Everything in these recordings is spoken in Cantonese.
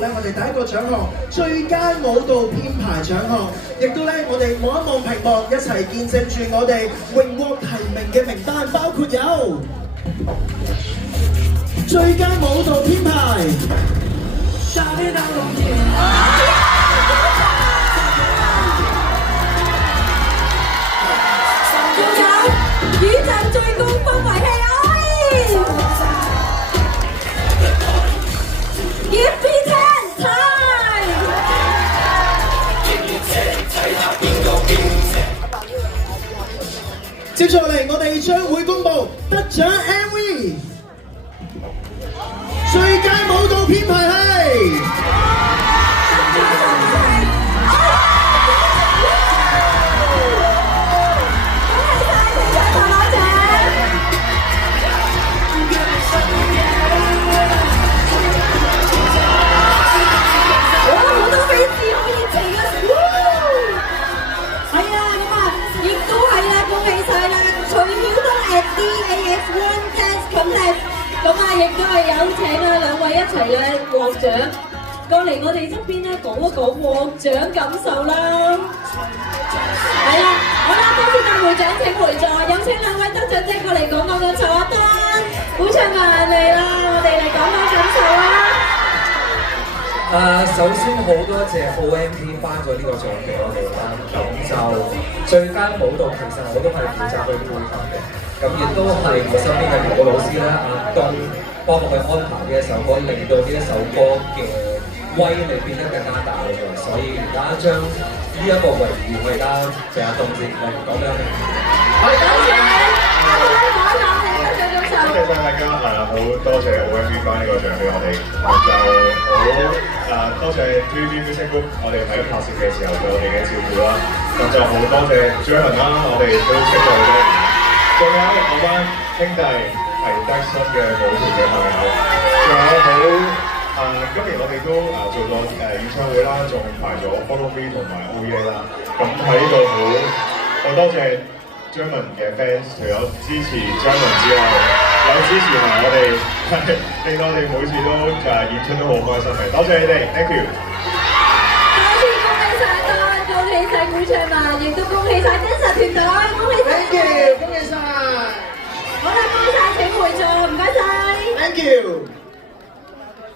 咧，我哋第一個獎項最佳舞蹈編排獎項，亦都咧我哋望一望屏幕，一齊見證住我哋榮獲提名嘅名單，包括有最佳舞蹈編排。宇宙最高峰為戲Give me 10 time。接住落嚟，我哋將會公布得獎 MV 最佳舞蹈編排係。咁啊，亦都係有請啊兩位一齊咧獲獎，過嚟我哋側邊咧講一講獲獎感受啦。係啦，好啦，多謝大會長請回座，有請兩位得獎者過嚟講講感受啊！丹，會唱人嚟啦，我哋嚟講講感受啦。首先好多謝 OMP 頒咗呢個獎俾我哋啦，咁就最佳舞蹈其實我都係負責去配合嘅。咁亦都係我身邊嘅舞蹈老師咧，阿東幫我去安排呢一首歌，令到呢一首歌嘅威力變得更加大嘅，所以而家將呢一個榮譽，我而家謝阿東先嚟講兩句。多謝，阿東講一講你得獎感受。多謝晒大家，好多謝 OMP 頒呢個獎俾我哋，就好多謝 TVB Music Group， 我哋喺拍攝嘅時候對我哋嘅照顧啦，咁就好多謝張文啦，我哋都識咗好多年。仲有我班兄弟係得新嘅舞團嘅朋友，仲有今年我哋都做咗演唱會啦，仲排咗 Follow Me 同埋 Oh Yeah 啦。咁喺呢度好多謝張文嘅 fans， 除咗支持張文之外，有支持埋我哋，令到我哋每次都演出都好開心嘅。多謝你哋 ，thank you。再次恭喜晒丹，恭喜晒古唱文，亦都恭喜晒 Dancer 團隊，恭喜晒。Thank you， 恭喜晒。好啦，多謝請回座，唔該晒。Thank you。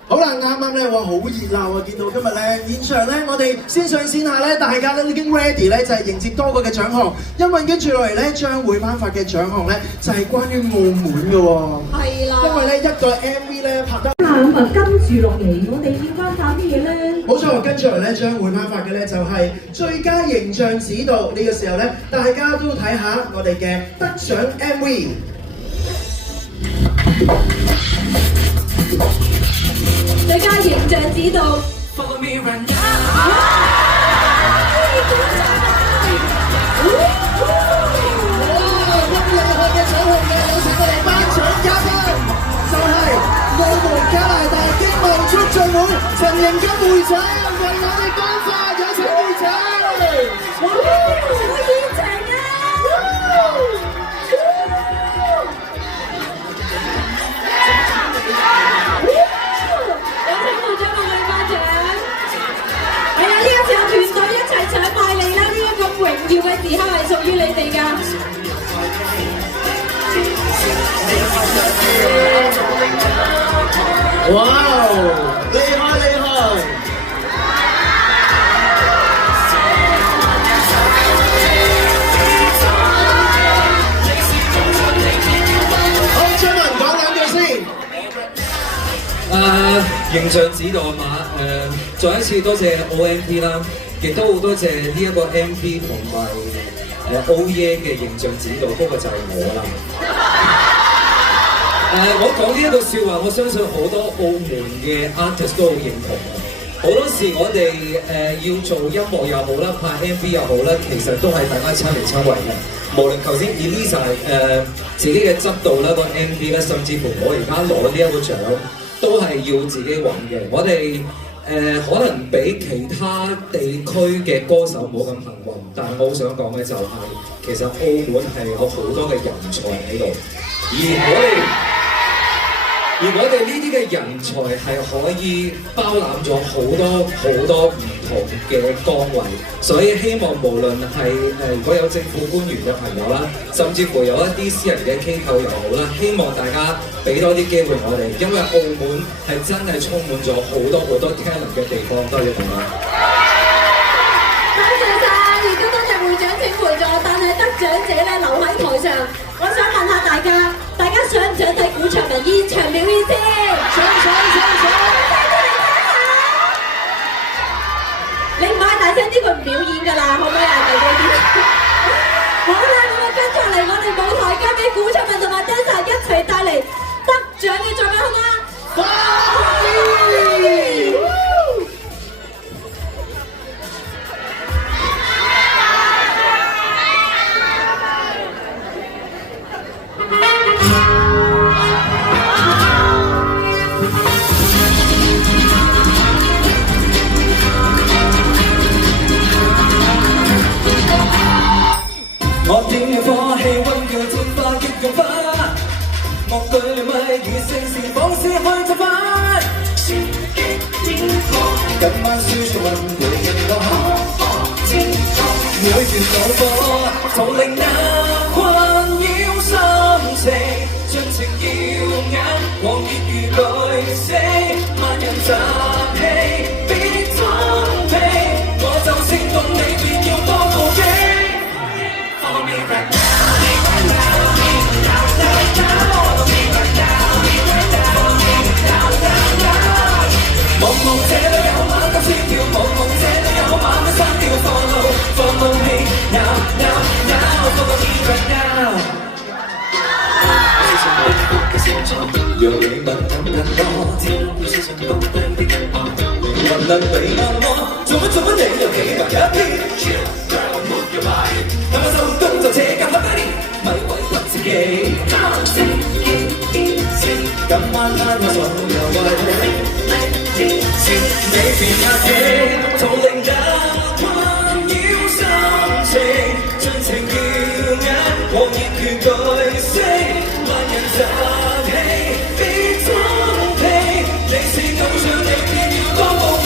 好啦，啱啱咧，哇，好熱鬧啊！見到今日咧現場咧，我哋線上線下咧，大家都已經 ready 咧，就係迎接多個嘅獎項。因為跟住落嚟咧，將會頒發嘅獎項咧，就係關於澳門嘅喎。係啦。因為咧一個 MV 咧拍得。咁啊，跟住落嚟，我哋要頒發啲嘢咧。冇錯，跟住落嚟咧，將會頒發嘅咧就係最佳形象指導。呢個時候咧，大家都睇下我哋嘅得獎 MV。最佳形象指導。咁厲害嘅獎項嘅，有請我哋頒獎嘉賓，就係澳門加拿大經貿促進會陳盈金會長，為我哋頒發，有請會長。好熱情啊！要嘅時刻係屬於你哋㗎。哇！厲害厲害！好，張文講兩句先。形象指導啊嘛，再一次多謝 OMP 啦。亦都好多謝呢一個 MV 同埋Oh Yeah 嘅形象指導，嗰個就係我啦。我講呢一個笑話，我相信好多澳門嘅 artist 都好認同。好多時我哋要做音樂又好啦，拍 MV 又好啦，其實都係大家親力親為嘅。無論頭先 Elisa 自己嘅質度啦，個 MV 啦，甚至乎我而家攞呢一個獎，都係要自己揾嘅。我哋可能比其他地區嘅歌手冇咁幸運，但係我好想講嘅就係、其實澳門係有好多嘅人才喺度，而而我哋呢啲嘅人才係可以包攬咗好多唔同嘅崗位，所以希望無論係如果有政府官員嘅朋友啦，甚至乎有一啲私人嘅機構又好啦，希望大家俾多啲機會我哋，因為澳門係真係充滿咗好多 talent 嘅地方。多謝大家。多謝晒，亦都多謝會長請陪座，但係得獎者咧留喺台上。我想問下大家想唔想睇古卓文現場表演先？想！你唔可以大聲啲，佢唔表演㗎啦，可唔可以啊？第二啲。好啦，咁啊跟住嚟，我哋舞台交俾古卓文同埋 Dancer 一齊帶嚟得獎嘅作品，好嗎？我點了火，氣溫叫天花激融化，我舉了咪以聲線放肆去奏法。今晚燒出溫回應我每段怒火，就令那困擾心情盡情耀眼，狂熱如淚星，萬人集氣別裝屁，我就煽動你別要多妒忌。望望這裏有馬急先跳，望望這裏有馬嘅心跳 Follow me now Follow me right now 讓你敏感更多，天要思想高低的更多，靈魂能被按摩，做乜你又企埋一邊 Chill girl move your body， 等我收工就借架 Money， 咪委屈自己。今晚攤開所有壞氣，你別客氣，同令那困擾心情盡情耀眼，狂熱如巨星，萬人集氣別裝屁，你是偶像你便要多無忌。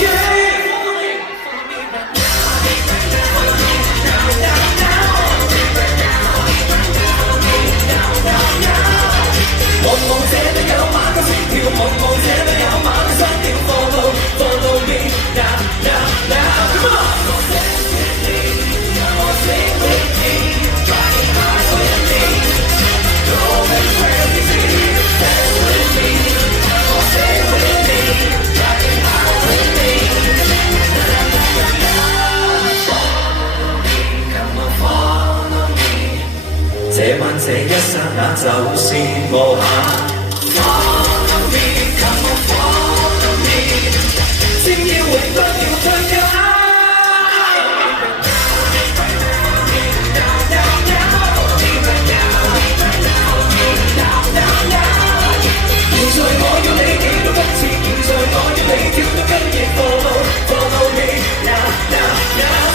望望這裏有馬嘅心跳，望望這裏有馬嘅心跳 Follow me now Come on Sing with me Riding high with me Go and crazy Dance with me Sing with me Riding high with me Come on follow me 這晚這一剎那就是無限。Follow me, come on, follow me， 先要永不要退卻。現在我要你幾多不似，現在我要你跳到跟熱 Follow me now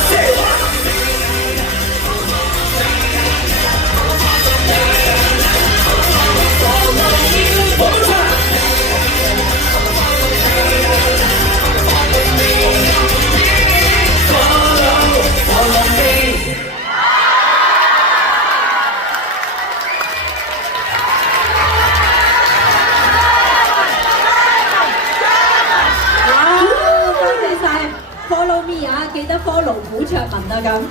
Say what？Follow me 啊，記得 follow 古卓文啊咁。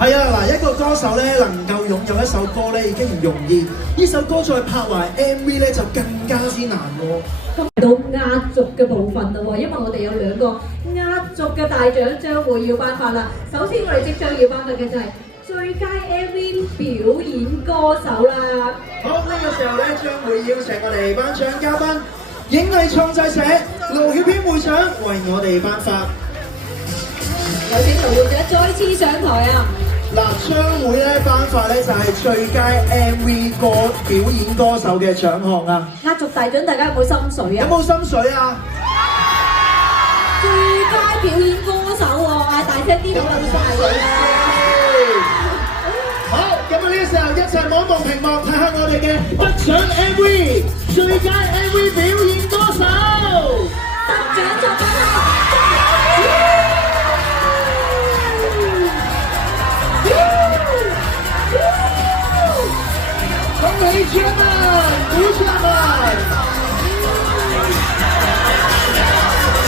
係啊，嗱，一個歌手咧能夠擁有一首歌咧已經唔容易，呢首歌再拍埋 MV 咧就更加之難喎。咁到壓軸嘅部分啦喎，因為我哋有兩個壓軸嘅大獎將會要頒發啦。首先我哋即將要頒發嘅就係最佳 MV 表演歌手啦。好，呢個時候咧將會邀請我哋頒獎嘉賓影藝創製社盧曉編會長為我哋頒發。有請盧會長再次上台啊！嗱，將會咧頒發咧就係最佳 MV 歌表演歌手嘅獎項啊！壓軸大獎大家有冇心水啊？有冇心水啊？最佳表演歌手喎，大聲啲冇咁大水啊！好，咁啊呢個時時候一齊望一望屏幕，睇下我哋嘅得獎 MV 最佳 MV 表演歌手。得獎作品恭喜張文，鼓掌啊！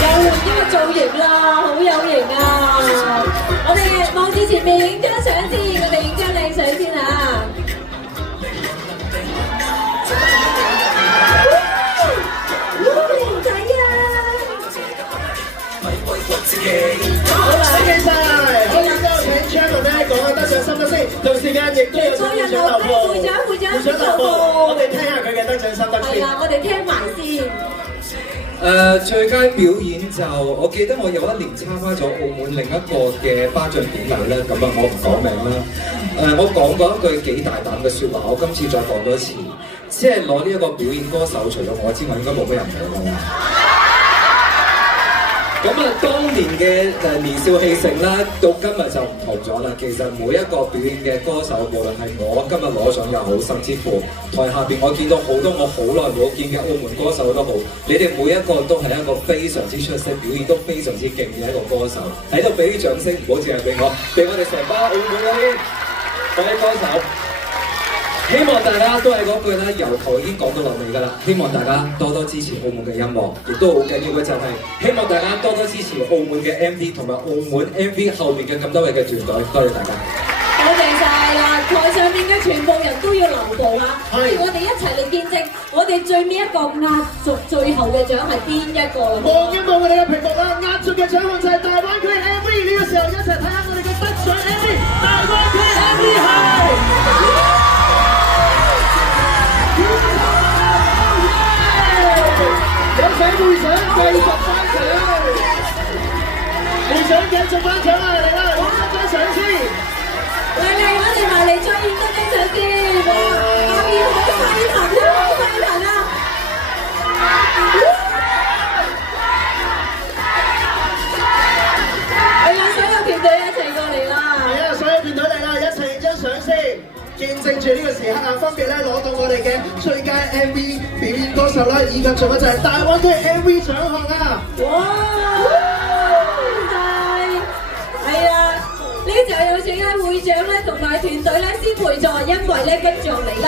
又換呢個造型啦，好有型啊！我哋望住前面影張相先，我哋影張靚相先啊！靚仔啊！好啦，多謝晒，好咁多請 Channel 咧講下得獎心得先，同時間亦都有請會長留步，會長留步，我哋聽下佢嘅得獎心得先。係啦，我哋聽埋先。最佳表演就我記得我有一年參加咗澳門另一個嘅頒獎典禮咧，咁啊我唔講名啦。我講過一句幾大膽嘅説話，我今次再講多次，即係攞呢一個表演歌手，除咗我之外，應該冇乜人攞㗎啦。咁啊，當年嘅年少氣盛啦，到今日就唔同咗啦。其實每一個表演嘅歌手，無論係我今日攞獎又好，甚至乎台下邊我見到好多我好耐冇見嘅澳門歌手都好，你哋每一個都係一個非常之出色，表現都非常之勁嘅一個歌手。喺度俾啲掌聲，唔好淨係俾我，俾我哋成班澳門嗰啲歌手。希望大家都係嗰句啦，由頭已經講到落尾㗎啦。希望大家多多支持澳門嘅音樂，亦都好緊要嘅就係希望大家多多支持澳門嘅 MV 同埋澳門 MV 後面嘅咁多位嘅團隊。多謝大家。多謝晒啦！台上面嘅全部人都要留步啦。不如我哋一齊嚟見證，我哋最尾一個壓軸最後嘅獎係邊一個？望一望我哋嘅屏幕啦，壓軸嘅獎項就係大灣區 MV。呢個時候一齊睇下我哋嘅得獎 MV， 大灣區 MV 係。有請會長繼續頒獎，會長繼續頒獎啊！嚟啦，攞多張相先。嚟，我哋埋嚟再影多張相先。哇，下面好細騰啊，好細騰啊！係啊，所有團隊一齊過嚟啦。係啊，所有團隊嚟啦，一齊影張相先。見證住呢個時刻啊，分別咧攞到我哋嘅最佳 MV 表演歌手啦，以及仲有就係大灣區 MV 獎項啊！哇！係啊，呢就有請咧會長咧同埋團隊咧先陪座，因為咧跟住落嚟咧，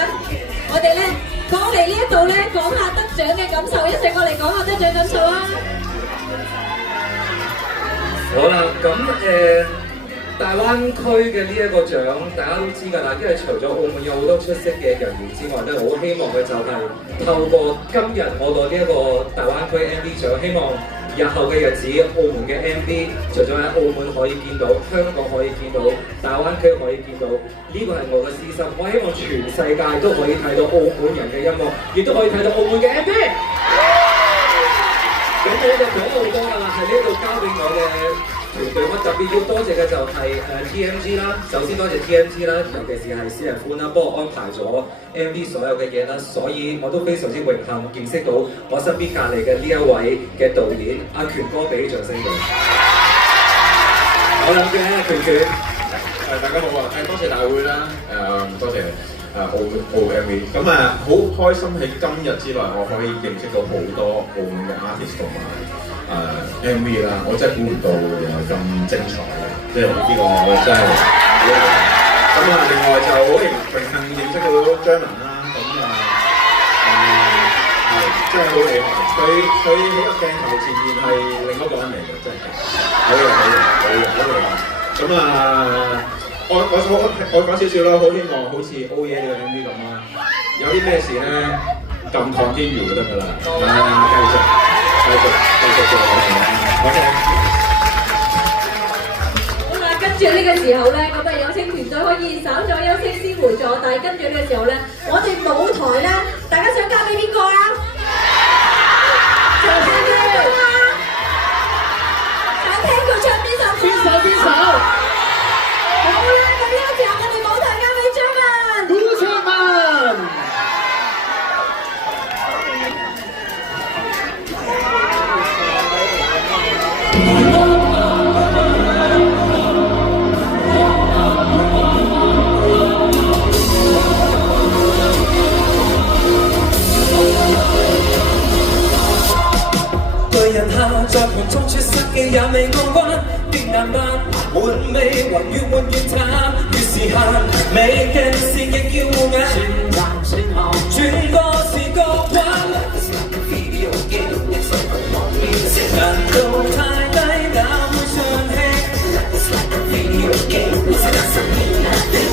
我哋咧講嚟呢一度咧講下得獎嘅感受，一齊過嚟講下得獎感受啊！好啦，咁大灣區嘅呢一個獎，大家都知㗎啦，因為除咗澳門有好多出色嘅人員之外咧，我好希望佢就係透過今日我攞呢一個大灣區 MV 獎，希望日後嘅日子，澳門嘅 MV 除咗喺澳門可以見到，香港可以見到，大灣區可以見到，呢個係我嘅私心。我希望全世界都可以睇到澳門人嘅音樂，亦都可以睇到澳門嘅 MV。咁我就講好多㗎啦，喺呢度交俾我嘅團隊，我特別要多謝嘅就係TMG 啦，首先多謝 TMG 啦，尤其是係私人歡啦，幫我安排咗 MV 所有嘅嘢啦，所以我都非常之榮幸見識到我身邊隔離嘅呢一位嘅導演阿權哥，俾啲掌聲佢。我諗嘅權權，大家好啊！多謝大會啦，多謝澳 MV。咁好開心喺今日之內，我可以認識到好多澳門嘅 artist 同埋MV 啦，我真係估唔到原來咁精彩嘅，即係呢個我真係好有。咁另外就好榮幸認識到張文啦，係真係好厲害。佢喺個鏡頭前面係另一個人嚟嘅，真係好厲害。咁我講少少啦，好希望好似 Oh Yeah 呢個 MV 咁啦，有啲咩事咧撳 continue 就得㗎啦，繼續做我哋啦。OK。好啦，跟住呢個時候咧，咁有請團隊可以稍作休息先回座，但係跟住呢個時候咧，我哋舞台咧，大家想交俾邊個啊？想聽邊個啊？想聽佢唱邊首歌？邊首？好啦，咁呢個時候我哋舞台交俾張文。鼓掌文。在盤中出色嘅也未過關，極難辦，換味雲越換越淡，越是限，美嘅事亦要護眼，轉個視角玩。難度太低，哪會上氣？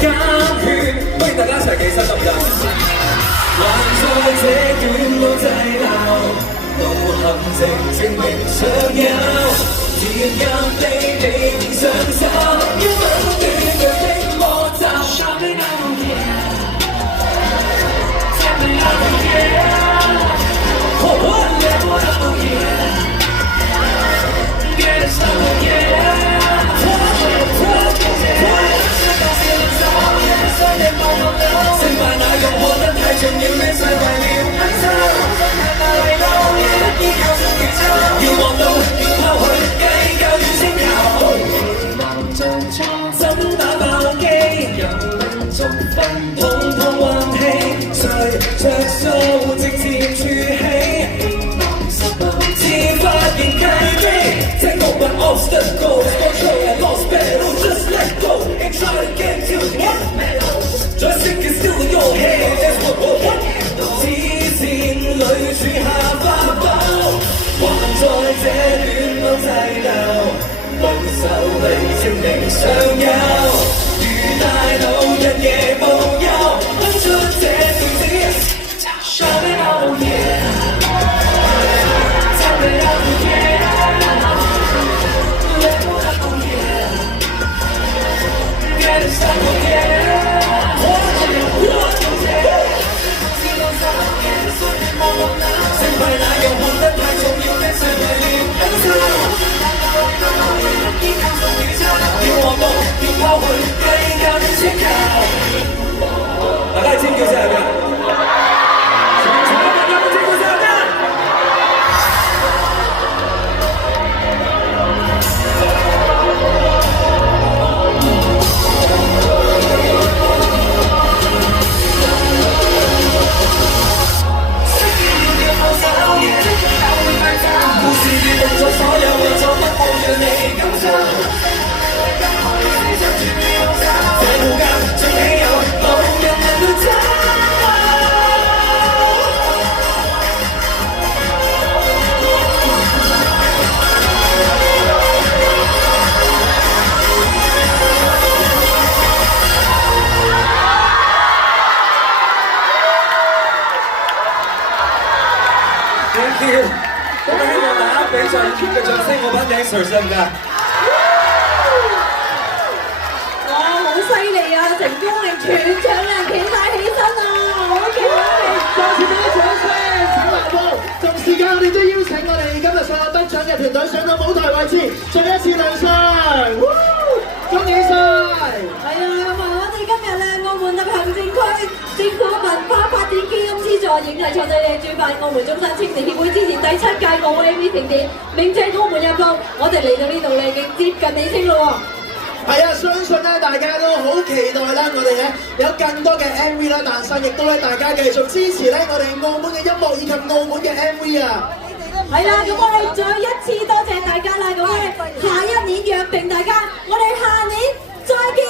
加血，不如大家一齊起身得唔得？還在這段路滯留，路陷阱證明尚有，自任地你上手，要不斷嘅的魔咒。Show me out here, tell me out here, oh out here.Get us out, yeah. 成敗那用看得太重要，你最為了享受。要望到，要拋去，計較與稱求。怎打爆機？有命中分，通通運氣，隨着數直接儲起。自發現契機，take over obstacles, control and lost battle, just let go and try to get to one. Joystick is still in your hands. 視線裏處下花苞，還在這段路滯留，無受力證明尚有，如大腦日夜無憂，奔出這段子 ，Shout it out yeah。Tell it out yeah，Let it out yeah，Get it out yeah。成敗那樣看得太重要，你誰為了享受？要望到，要拋去，計較與稱求。大家尖叫聲係咩？全部大家都尖叫聲係咩？故事已動作，所有為錯不好讓你感受。這無間最稀有，無人能奪走。Thank you。咁希望大家俾上嘅掌聲，我班 dancers 得唔得？哇！好犀利啊！成功令全場人企晒起身啊！好勁啊！再次俾啲掌聲，請來到。同時間我哋都邀請我哋今日所有得獎嘅團隊上到舞台位置，再一次亮相，恭喜晒！係啊，咁啊，我哋今日咧，澳門特別行政區政府文化發展基金資助影藝創作者主辦澳門中山青年協會之前第7屆澳門 AV 盛典，名稱澳門日報，我哋嚟到呢度咧已經接近尾聲咯喎。係啊，相信咧大家都好期待啦，我哋咧有更多嘅 MV 啦誕生，亦都咧大家繼續支持咧我哋澳門嘅音樂以及澳門嘅 MV 啊！係啦，咁我哋再一次多謝大家啦，咁我哋下一年約定大家，我哋下年再見。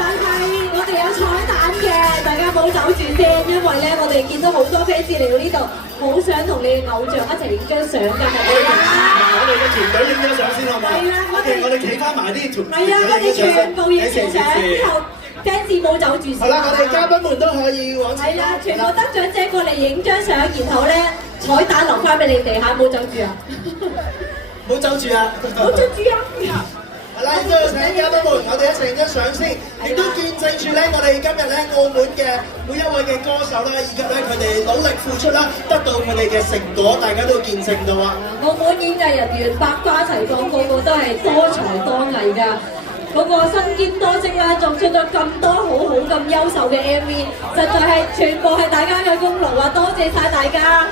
但係我哋有彩蛋嘅，大家唔好走住先，因為咧我哋見到好多 fans 嚟到呢度，好想同你嘅偶像一齊影張相㗎，係咪啊？我哋嘅團隊影張相先好唔好？係啊，我哋企翻埋啲團隊。係啊，我哋全部影完相之後。fans 冇走住先。好啦，我哋嘉賓們都可以往前。係啦，全部得獎者過嚟影張相，然後咧彩蛋留翻俾你哋嚇，冇走住啊！冇走住啊！冇走住啊！係啦，都要請嘉賓們，我哋一齊影張相先，亦都見證住咧，我哋今日咧澳門嘅每一位嘅歌手啦，以及咧佢哋努力付出啦，得到佢哋嘅成果，大家都見證到啊！澳門演藝人員百花齊放，個個都係多才多藝㗎。嗰個身兼多職啦，仲出咗咁多好好咁優秀嘅 MV， 實在係全部係大家嘅功勞啊！多謝晒大家。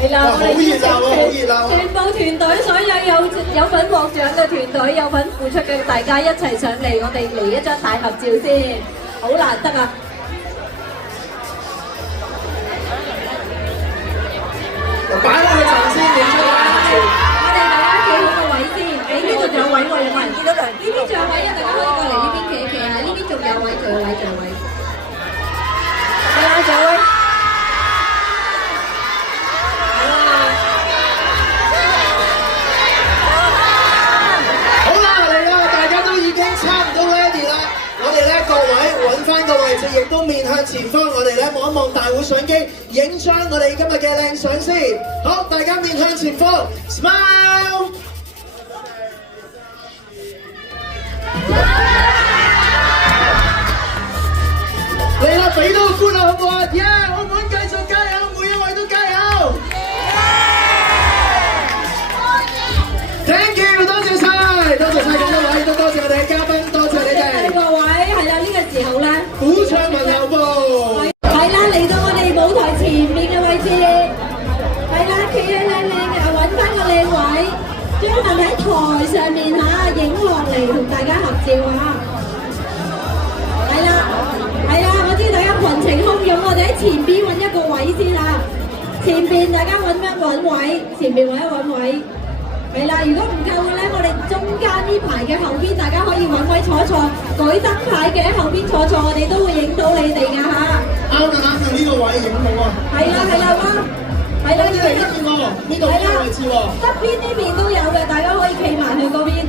係啦，我哋全部團隊，所有有份獲獎嘅團隊，有份付出嘅大家一齊上嚟，我哋嚟一張大合照先，好難得啊！擺落去。亦都面向前方，我哋咧望一望大會相機，影張我哋今日嘅靚相先。好，大家面向前方 ，smile。嚟啦，俾多個歡樂好唔好啊？耶！澳門繼續加油，每一位都加油！Thank you， 多謝晒，多謝晒咁多位，都多謝我哋嘅嘉賓，多謝你哋。各位係啦，呢個時候咧，鼓唱問候步。係啦，嚟到我哋舞台前面嘅位置，係啦，企起靚靚嘅，揾翻個靚位，將份喺台上面嚇影落嚟同大家合照嚇。係啦，係啦，我知大家群情洶湧，我哋喺前邊揾一個位先啦。前邊大家揾位，前邊揾一揾位。係啦，如果唔夠嘅咧，我哋中間呢排嘅後邊，大家可以揾位坐一坐，舉燈牌嘅喺後邊坐坐，我哋都會影到你哋㗎嚇。啱啦，呢個位影好啊。係啦，係啦，呢邊喎，呢度呢個位置喎。側邊呢邊都有嘅，大家可以企埋去嗰邊。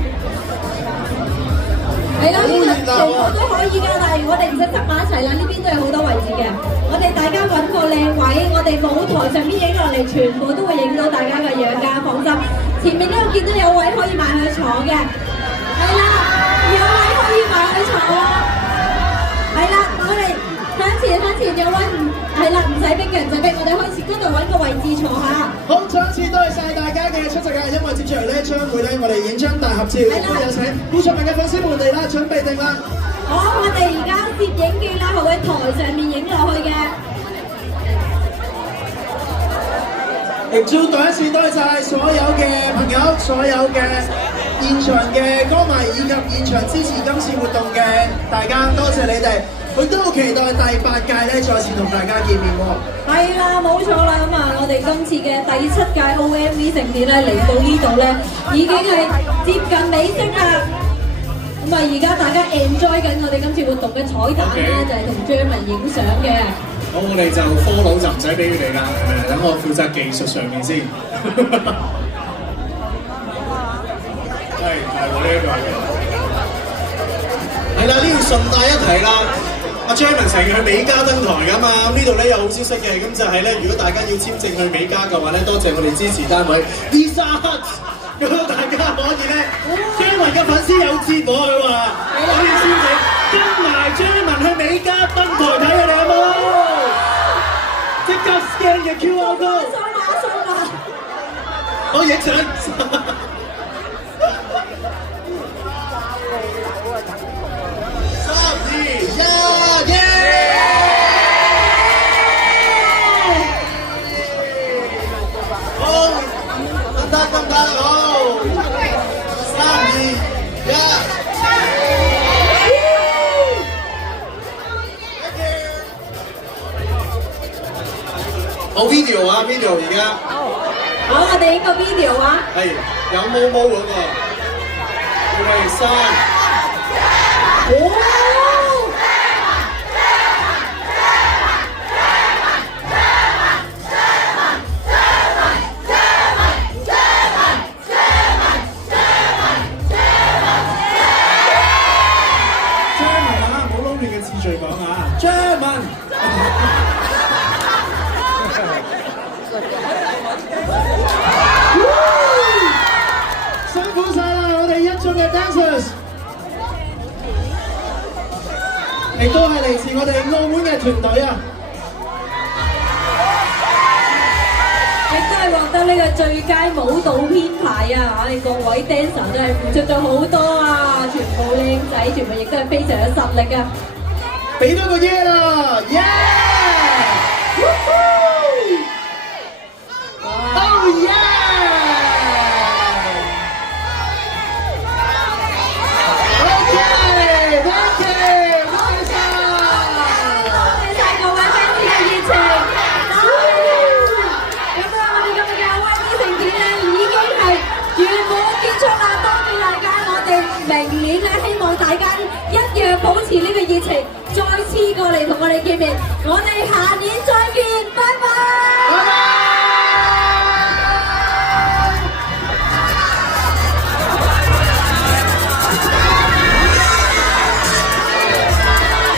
係啦，呢度全部都可以㗎，但係我哋唔使塞埋一齊啦，呢邊都有好多位置嘅。我哋大家揾個靚位，我哋舞台上邊影落嚟，全部都會影到大家嘅樣㗎，放心。前面呢度見到有位可以埋去坐嘅，係啦，有位可以埋去坐，係啦，我哋向前有位係啦，唔使逼嘅，唔使逼，我哋開始嗰度揾個位置坐下。好，再一次多謝晒大家嘅出席啊！因為接住嚟咧，將會咧我哋影張大合照，亦都有請鼓唱民嘅粉絲們嚟啦，準備定啦。好，我哋而家攝影機啦，會喺台上面影落去嘅。亦都再一次多謝晒所有嘅朋友、所有嘅現場嘅歌迷以及現場支持今次活動嘅大家，多謝你哋。佢都好期待第8屆咧，再次同大家見面喎。係啦，冇錯啦，咁啊，我哋今次嘅第7屆 OMV 盛典咧嚟到呢度咧，已經係接近尾聲啦。咁啊，而家大家 enjoy 緊我哋今次活動嘅彩蛋咧，就係同 Jerman 影相嘅。好，我哋就follow就唔使俾佢哋啦，等我負責技術上面先。係我呢一個。係啦，呢度順帶一提啦，阿 Jerman 成日去美加登台㗎嘛，呢度咧有好消息嘅，咁就係咧，如果大家要簽證去美加嘅話咧，多謝我哋支持單位 Visa Hut， 咁大家可以咧 ，Jerman 嘅粉絲有節喎，佢話可以簽證，跟埋 Jerman 去美加登台睇佢哋有冇？即刻 scan 嘅 QR code， 掃碼，我影相。我 video 啊 video 而家，好，我哋影個 video 啊，係有毛毛嗰個，要係3，Jerman 啊，冇撈亂嘅次序講啊 ，Jerman。辛苦晒啦，我哋一眾嘅 dancers， 亦都係嚟自我哋澳門嘅團隊啊！亦都係獲得呢個最佳舞蹈編排啊！我哋各位 dancer 都係付出咗好多啊，全部靚仔，全部亦都係非常有實力啊！俾多個耶啦，耶！Oh yeah！ 明年咧，希望大家一樣保持呢個熱情，再次過嚟同我哋見面。我哋下年再見，拜拜。